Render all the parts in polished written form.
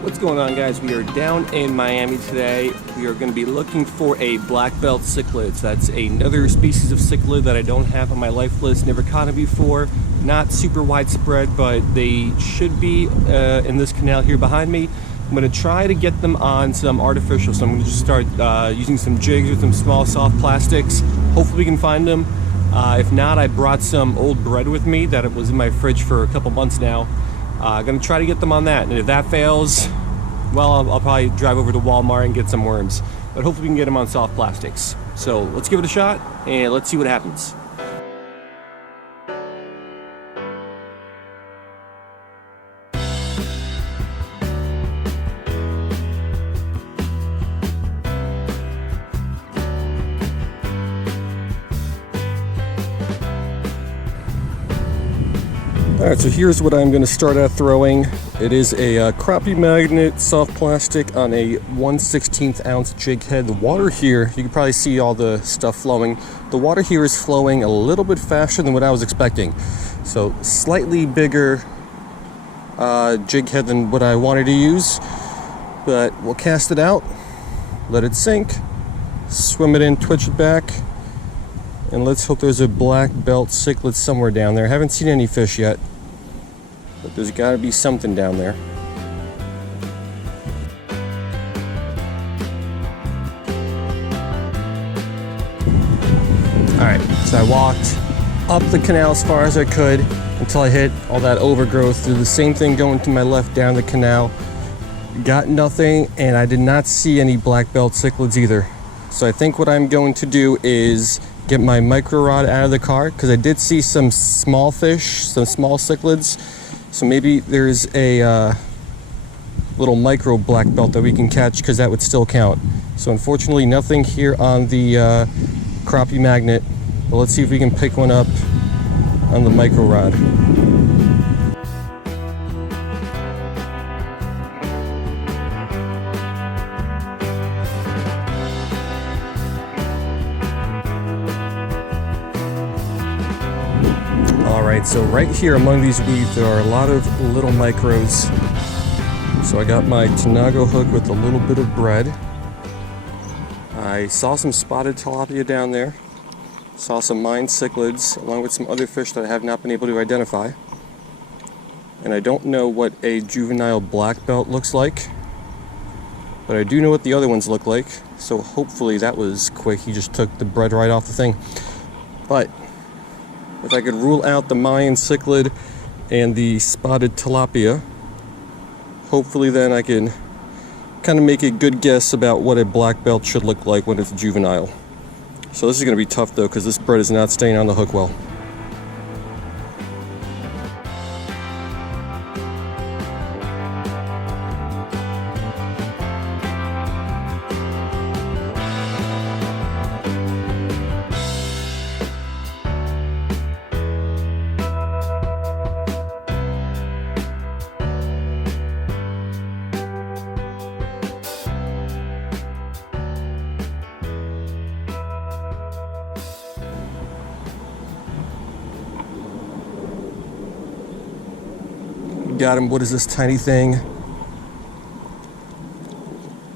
What's going on, guys? We are down in Miami today. We are going to be looking for a Blackbelt Cichlids. That's another species of cichlid that I don't have on my life list. Never caught it before. Not super widespread, but they should be in this canal here behind me. I'm going to try to get them on some artificial, so I'm going to just start using some jigs with some small soft plastics. Hopefully we can find them. If not, I brought some old bread with me that was in my fridge for a couple months now. Gonna try to get them on that, and if that fails, well, I'll probably drive over to Walmart and get some worms. But hopefully we can get them on soft plastics. So let's give it a shot, and let's see what happens. Alright, so here's what I'm going to start out throwing. It is a crappie magnet, soft plastic on a 1/16 ounce jig head. The water here, you can probably see all the stuff flowing. The water here is flowing a little bit faster than what I was expecting. So slightly bigger jig head than what I wanted to use. But we'll cast it out, let it sink, swim it in, twitch it back, and let's hope there's a Blackbelt cichlid somewhere down there. I haven't seen any fish yet, but there's got to be something down there. Alright, so I walked up the canal as far as I could until I hit all that overgrowth. Did the same thing going to my left down the canal. Got nothing, and I did not see any Blackbelt cichlids either. So I think what I'm going to do is get my micro rod out of the car, because I did see some small fish, some small cichlids. So maybe there's a little micro blackbelt that we can catch, because that would still count. So unfortunately nothing here on the crappie magnet, but let's see if we can pick one up on the micro rod. Alright, so right here among these weeds there are a lot of little micros. So I got my tanago hook with a little bit of bread. I saw some spotted tilapia down there. Saw some Mayan cichlids along with some other fish that I have not been able to identify. And I don't know what a juvenile blackbelt looks like, but I do know what the other ones look like. So hopefully that was quick. He just took the bread right off the thing. But if I could rule out the Mayan cichlid and the spotted tilapia, hopefully then I can kind of make a good guess about what a blackbelt should look like when it's juvenile. So this is going to be tough though, because this bread is not staying on the hook well. Got him. What is this tiny thing?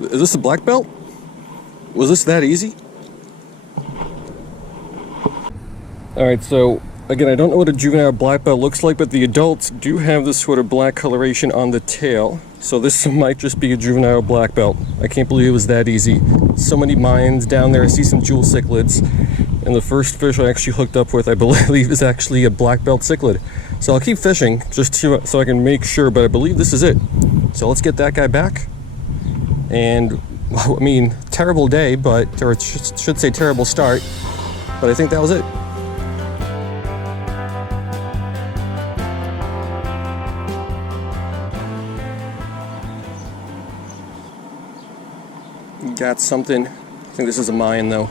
Is this a blackbelt? Was this that easy? Alright, so again, I don't know what a juvenile blackbelt looks like, but the adults do have this sort of black coloration on the tail. So this might just be a juvenile blackbelt. I can't believe it was that easy. So many Mayans down there. I see some jewel cichlids. And the first fish I actually hooked up with, I believe, is actually a Blackbelt cichlid. So I'll keep fishing just so I can make sure, but I believe this is it. So let's get that guy back. And, I mean, terrible day, but, or it should say terrible start, but I think that was it. Got something. I think this is a Mayan though.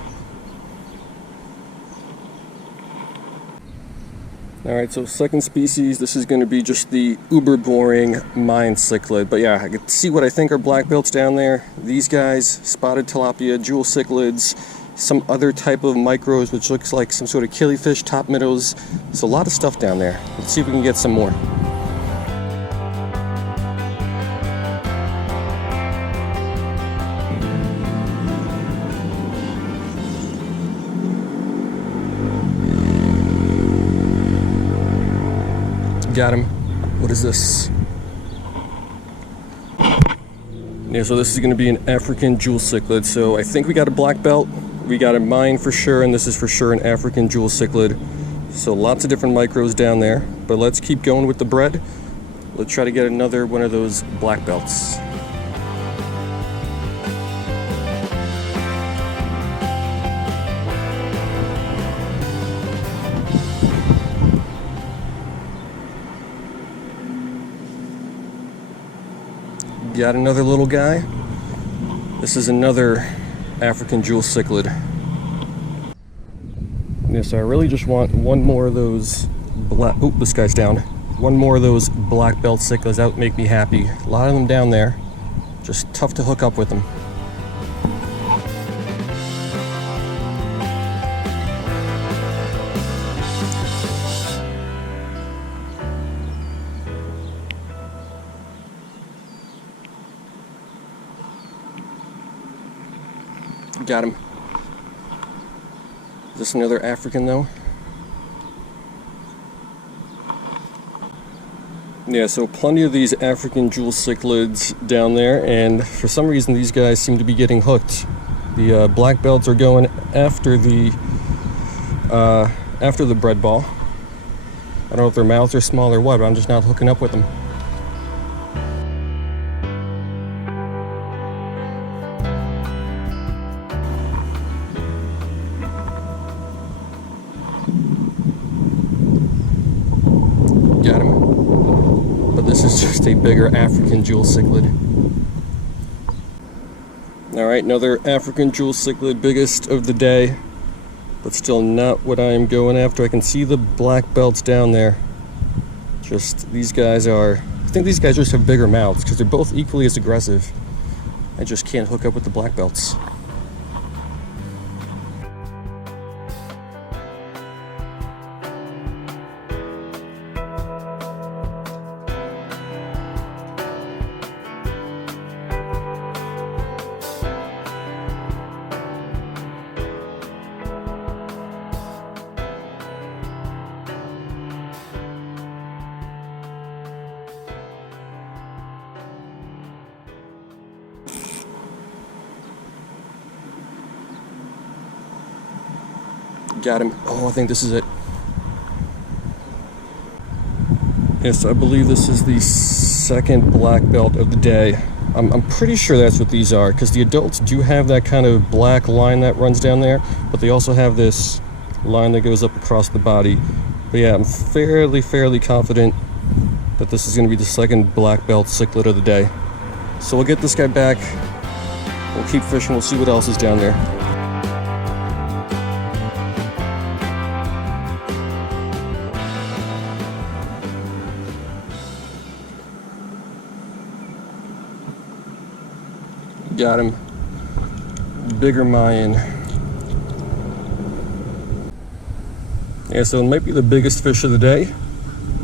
Alright, so second species, this is going to be just the uber boring Mayan cichlid. But yeah, I can see what I think are blackbelts down there. These guys, spotted tilapia, jewel cichlids, some other type of micros, which looks like some sort of killifish, top minnows. There's a lot of stuff down there. Let's see if we can get some more. Got him. What is this? Yeah, so this is going to be an African jewel cichlid. So I think we got a black belt, we got a Mayan for sure, and this is for sure an African jewel cichlid. So lots of different micros down there, but let's keep going with the bread. Let's try to get another one of those black belts. Got another little guy. This is another African jewel cichlid. Yeah, so I really just want one more of those black, oh, this guy's down. One more of those black belt cichlids. That would make me happy. A lot of them down there. Just tough to hook up with them. Got him. Is this another African though? Yeah, so plenty of these African jewel cichlids down there, and for some reason these guys seem to be getting hooked. The black belts are going after the bread ball. I don't know if their mouths are small or what, but I'm just not hooking up with them. Got him. But this is just a bigger African jewel cichlid. Alright, another African jewel cichlid, biggest of the day, but still not what I'm going after. I can see the black belts down there. Just, these guys are, I think these guys just have bigger mouths because they're both equally as aggressive. I just can't hook up with the black belts. Got him. Oh, I think this is it. Yes, I believe this is the second black belt of the day. I'm pretty sure that's what these are, because the adults do have that kind of black line that runs down there, but they also have this line that goes up across the body. But yeah, I'm fairly confident that this is going to be the second black belt cichlid of the day. So we'll get this guy back, we'll keep fishing, we'll see what else is down there. Got him. Bigger Mayan. Yeah, so it might be the biggest fish of the day,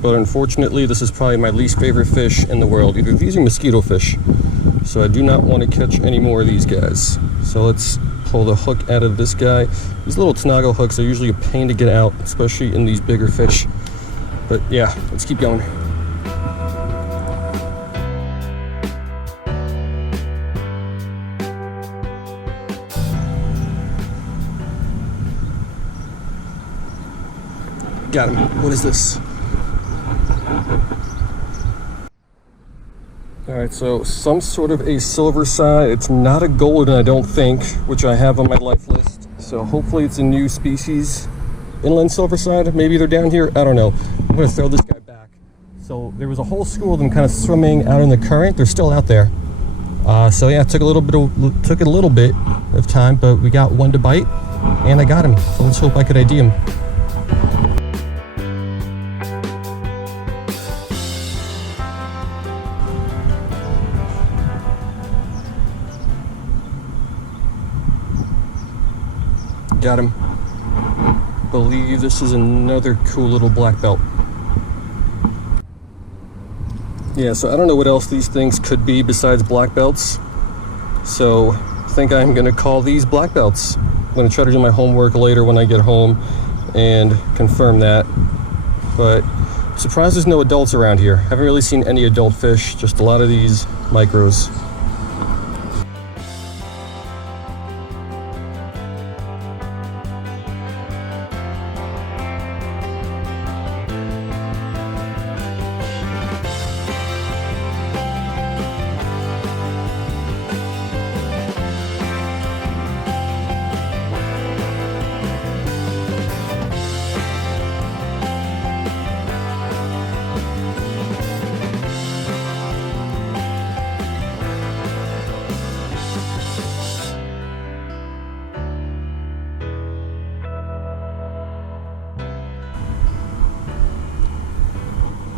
but unfortunately this is probably my least favorite fish in the world. Either these are mosquito fish, so I do not want to catch any more of these guys. So let's pull the hook out of this guy. These little tanago hooks are usually a pain to get out, especially in these bigger fish. But yeah, let's keep going. Got him. What is this? Alright, so some sort of a silverside. It's not a golden, I don't think, which I have on my life list. So hopefully it's a new species. Inland silverside, maybe they're down here, I don't know. I'm going to throw this guy back. So there was a whole school of them kind of swimming out in the current. They're still out there. So yeah, it took a little bit of time, but we got one to bite, and I got him. So let's hope I could ID him. Got him. Believe this is another cool little black belt. Yeah, so I don't know what else these things could be besides black belts. So I think I'm gonna call these black belts. I'm gonna try to do my homework later when I get home and confirm that. But Surprised there's no adults around here. Haven't really seen any adult fish, just a lot of these micros.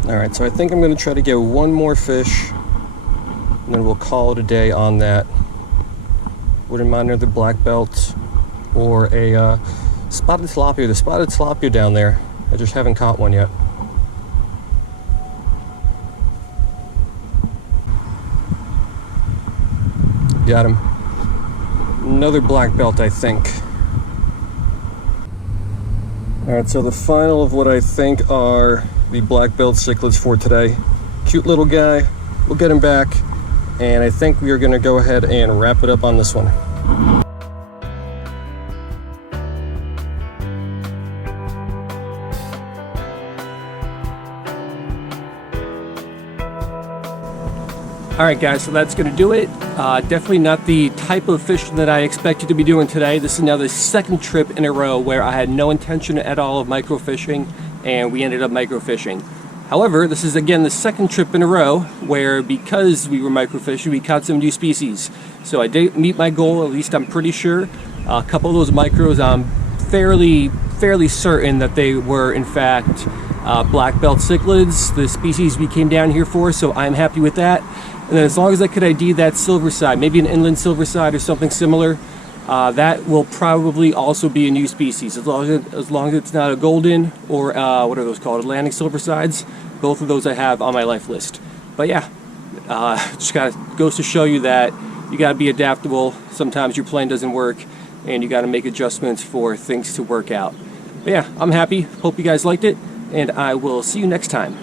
Alright, so I think I'm going to try to get one more fish, and then we'll call it a day on that. Wouldn't mind another black belt or a spotted tilapia. The spotted tilapia down there, I just haven't caught one yet. Got him. Another black belt, I think. Alright, so the final of what I think are the Blackbelt cichlids for today. Cute little guy. We'll get him back, and I think we are going to go ahead and wrap it up on this one. Alright guys, so that's going to do it. Definitely not the type of fishing that I expected to be doing today. This is now the second trip in a row where I had no intention at all of microfishing, and we ended up microfishing. However, this is again the second trip in a row where, because we were microfishing, we caught some new species. So I did meet my goal, at least I'm pretty sure. A couple of those micros, I'm fairly certain that they were in fact Blackbelt cichlids, the species we came down here for, so I'm happy with that. And then as long as I could ID that silverside, maybe an inland silverside or something similar, that will probably also be a new species, as long as it's not a golden or what are those called, Atlantic silversides. Both of those I have on my life list. But yeah, just goes to show you that you gotta be adaptable. Sometimes your plan doesn't work, and you gotta make adjustments for things to work out. But yeah, I'm happy. Hope you guys liked it, and I will see you next time.